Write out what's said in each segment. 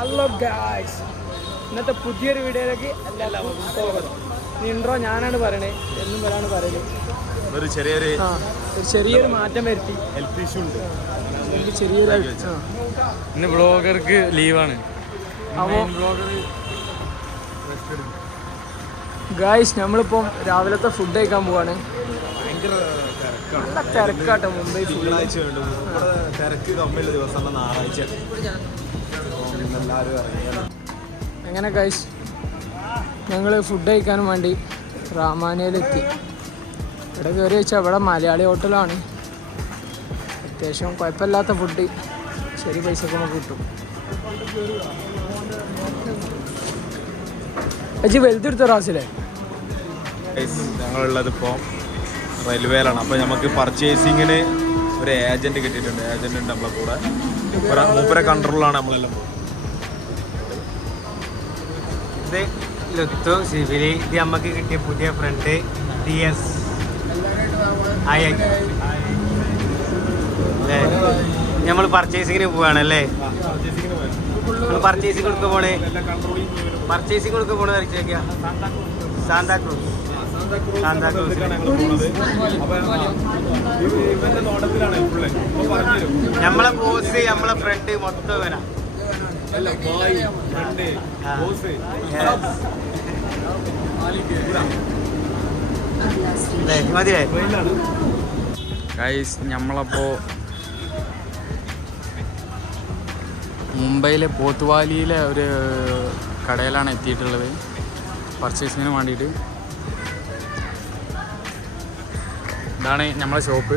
Hello guys ഇന്നത്തെ പുതിയൊരു വീഡിയോയിലേക്ക് എല്ലാവർക്കും സ്വാഗതം. ഇൻട്രോ ഞാനാണ് പറയണേ എന്നും വരാണ് പറയുന്നത് ഒരു ചെറിയൊരു ആ ഒരു ചെറിയൊരു മാറ്റം വരുത്തി. ഹെൽത്ത് ഇഷ്യൂ ഉണ്ട്. ഒരു ചെറിയൊരു. ഇന്ന് ബ്ലോഗർക്ക് ലീവാണ് ഗായ്സ് നമ്മളിപ്പം രാവിലത്തെ ഫുഡ് കഴിക്കാൻ പോവാണ്. നല്ല തിരക്കാട്ടോ മുംബൈ തിങ്കളാഴ്ച തിരക്ക് കമ്മിയുള്ള ദിവസം ഞായറാഴ്ച. അങ്ങനെ കഴിച്ച് ഞങ്ങൾ ഫുഡ് കഴിക്കാൻ വേണ്ടി റാമാനയിലെത്തി. ഇവിടെ കയറി വെച്ചാൽ ഇവിടെ മലയാളി ഹോട്ടലാണ്. അത്യാവശ്യം കുഴപ്പമില്ലാത്ത ഫുഡ് ശരി പൈസ നമുക്ക് കിട്ടും. അജി വലുതെടുത്ത റാസിലെ? ഞങ്ങളുള്ളതിപ്പോൾ റെയിൽവേയിലാണ് അപ്പോൾ നമുക്ക് പർച്ചേസിങ്ങിന് ഒരു ഏജന്റ് കിട്ടിയിട്ടുണ്ട്. ഏജന്റ് ഉണ്ട് നമ്മളെ കൂടെ. മൂപ്പര കൺട്രോളിലാണ് നമ്മളെല്ലാം. പോകുന്നത് ഇത് ലുത്തു സിവിലി. ഇത് നമുക്ക് കിട്ടിയ പുതിയ ഫ്രണ്ട് ടി എസ് നമ്മൾ പർച്ചേസിങ്ങിന് പോവാണല്ലേ? നമ്മൾ പർച്ചേസിങ് കൊടുക്ക പോണേ. പർച്ചേസിങ് കൊടുക്ക പോണേ സാന്താ സാന്താക്രൂസ് നമ്മളെ ബോസ് നമ്മളെ ഫ്രണ്ട് മൊത്തം വരാം ഗൈസ് നമ്മളപ്പോ മുംബൈയിലെ പോത്തുവാലിയിലെ ഒരു കടയിലാണ് എത്തിയിട്ടുള്ളത്. പർച്ചേസിങ്ങിന് വേണ്ടിയിട്ട്. ഇതാണ് നമ്മളെ shop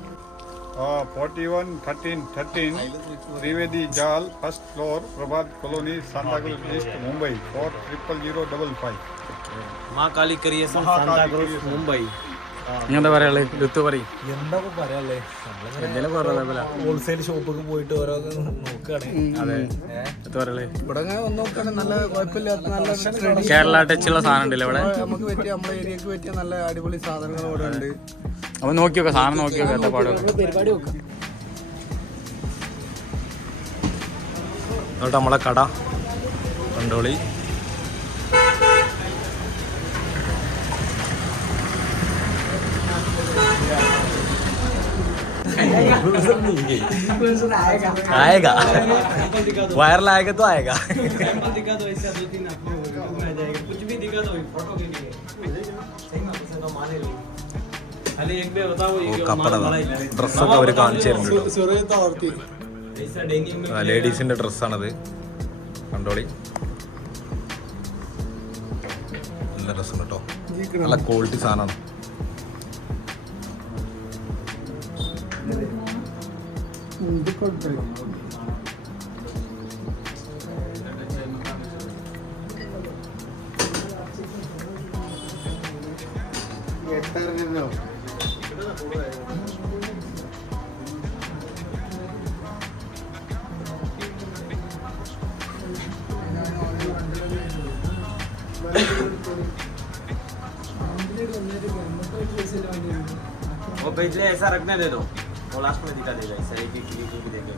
forty one thirteen thirteen Trivedi ജാൽ first floor Prabhat colony Santacruz east Mumbai. Four triple zero double five Mahakali creation Mumbai. എന്താ പറയാളേ ഋത്തു പറയും. എന്താ പറയാളേ ഹോൾസെയിൽ ഷോപ്പൊക്കെ പോയിട്ട് ഓരോ നോക്കുകയാണ് നല്ല നല്ല കേരള ടച്ചുള്ള സാധനം ഉണ്ടല്ലോ ഇവിടെ. നമുക്ക് പറ്റിയ നമ്മുടെ ഏരിയക്ക് പറ്റിയ നല്ല അടിപൊളി സാധനങ്ങൾ ഇവിടെ ഉണ്ട്. അപ്പൊ നോക്കിയൊക്കെ സാധനം നോക്കിയൊക്കെ എന്താ പാട് അതുകൊണ്ട് നമ്മളെ കട കണ്ടോളി ആയേഗാ വൈറലായേഗ തോ ആയേഗാ കപ്പട ഡ്രസ്സൊക്കെ അവർ കാണിച്ചു തരുന്നുണ്ട് ലേഡീസിന്റെ ഡ്രസ്സാണത്. കണ്ടോളി. നല്ല ഡ്രസ്സാണ് കേട്ടോ. നല്ല ക്വാളിറ്റി സാധനമാണ്. എട്ടരോ കുഴപ്പമില്ല എട്ടായിരം वो पहले ऐसा रखने दे दो वो लास्ट में दिखा देगा ऐसा एक एक क्लिप भी देगा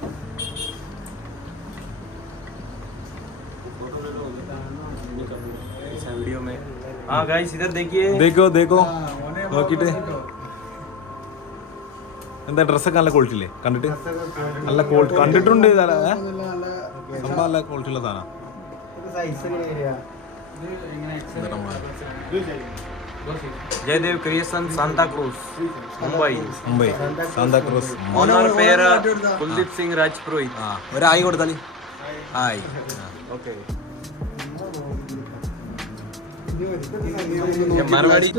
फोटो ले लो ऐसा वीडियो में हाँ गाइस इधर देखिए ദേക്കോ ദേക്കോ നോക്കിട്ട് എന്താ ഡ്രസ്സൊക്കെ നല്ല ക്വാളിറ്റി ഇല്ലേ കണ്ടിട്ട് നല്ല ക്വാളിറ്റി കണ്ടിട്ടുണ്ട് ഇത് നല്ല, ഏ? സംഭവം നല്ല ക്വാളിറ്റി ഉള്ള സാധനം జయదేవ్ క్రియేషన్ సాంతాక్రూజ్ മുംബൈ. മുംബൈ. സാന്താക്രൂസ് ഓണർ പേര് കുൽദീപ് സിംഗ് രാജ്പുരോഹിത്. ആ. ഒരായി കൊടുത്താലി ആയി. ഓക്കെ മറുപടി.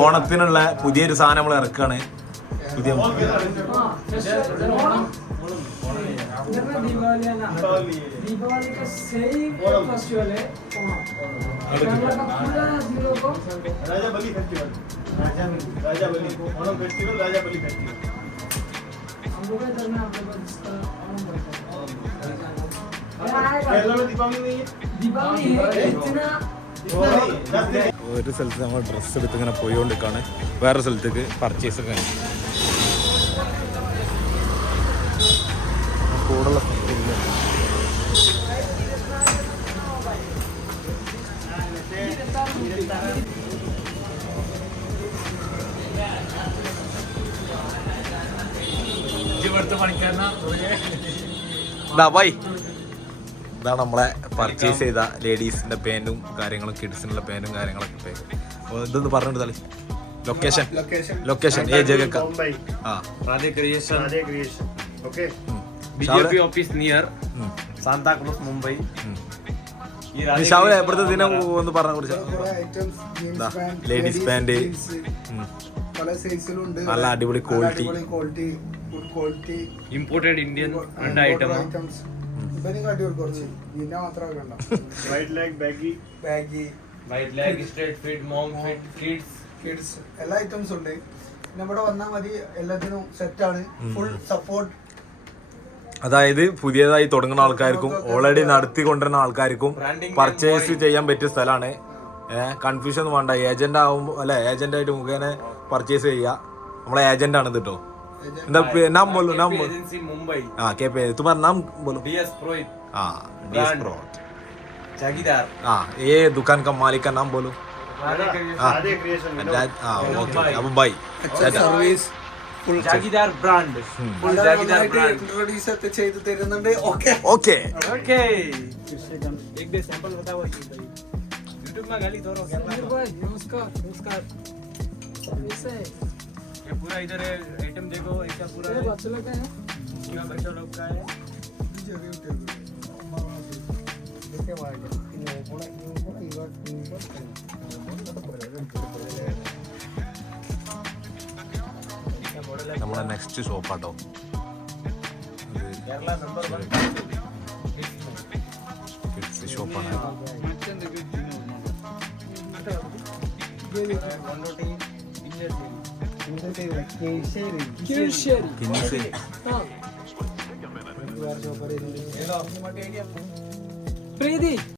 ഓണത്തിനുള്ള പുതിയൊരു സാധനം നമ്മൾ ഇറക്കുകയാണ്. പുതിയ दीपावली है ना दीपावली का सेम फेस्टिवल है ओणम केरला का पूरा जिलों को Raja Bali festival Raja Bali Onam festival Raja Bali festival हम लोग इधर में हम लोग इसका ओणम बोलते केरला हैं में दीपावली नहीं है दीपावली है इतना इतना नहीं दस दिन ഒരു സ്ഥലത്ത് നമ്മൾ ഡ്രസ്സ് എടുത്ത് ഇങ്ങനെ പോയിക്കൊണ്ടിരിക്കുകയാണ് വേറെ സ്ഥലത്തേക്ക് പർച്ചേസ് ഒക്കെ ചൂടുള്ള സ്പീഡിൽ ഇതാണ് നമ്മളെ പർച്ചേസ് ചെയ്ത ലേഡീസിന്റെ പാന്റും കാര്യങ്ങളും കിഡ്സിനുള്ള പാന്റും കാര്യങ്ങളൊക്കെ അപ്പോൾ ഇതൊന്ന് പറഞ്ഞിട്ട് തളി ലൊക്കേഷൻ ലൊക്കേഷൻ ഏ ജഗക്ക ആ. Creation creation okay B office near Santacruz Mumbai ദിനം ലേഡീസ് പാന്റ് പല നല്ല അടിപൊളി ക്വാളിറ്റി ക്വാളിറ്റി ഇമ്പോർട്ടഡ് ഇന്ത്യൻ രണ്ട് ഐറ്റം ഐറ്റംസ് കുറച്ച്. Baggy baggy fit mom fit എല്ലാ ഐറ്റംസും ഉണ്ട്. നമ്മുടെ വന്നാൽ മതി. എല്ലാത്തിനും ആണ്. ഫുൾ സപ്പോർട്ട് അതായത് പുതിയതായി തുടങ്ങുന്ന ആൾക്കാർക്കും ഓൾറെഡി നടത്തി കൊണ്ടുവരുന്ന ആൾക്കാർക്കും Branding and പർച്ചേസ് buying. ചെയ്യാൻ പറ്റിയ സ്ഥലമാണ് ഏഹ് കൺഫ്യൂഷൻ ഒന്നും വേണ്ട ഏജന്റ് ആവുമ്പോൾ അല്ലെ ഏജന്റ് ആയിട്ട് മുഖേന പർച്ചേസ് ചെയ്യുക നമ്മളെ ഏജന്റ് ആണ് ഇത് കേട്ടോ എന്താ പേ- നാം बोलो नाम बोलो एजेंसी मुंबई हाँ क्या पे तुम्हारा नाम बोलो डीएस प्रोहित हाँ Brand. प्रो जागीदार हाँ ये दुकान का मालिक का नाम बोलो राधे creation हाँ राधे क्रिएशन राज- हाँ Vinod ओके भाई. अब भाई service Full Jagidar brand full Jagidar brand introduce ഒക്കെ ചെയ്ത് തരുന്നുണ്ട് ഓക്കെ ओके ओके एक दे सैंपल बताओ यूट्यूब में गाली दो समीर भाई नमस्कार नमस्कार कैसे है? ये पूरा इधर है आइटम देखो ऐसा पूरा ये है बच्चे लोग का है पूरा बच्चा लोग का है നമ്മളെ നെക്സ്റ്റ് ഷോപ്പാട്ടോ केरला नंबर वन നമ്മളെ നെക്സ്റ്റ് ഷോപ്പാട്ടോ കിഡ്സ് ഷോപ്പാണ് പ്രീതി.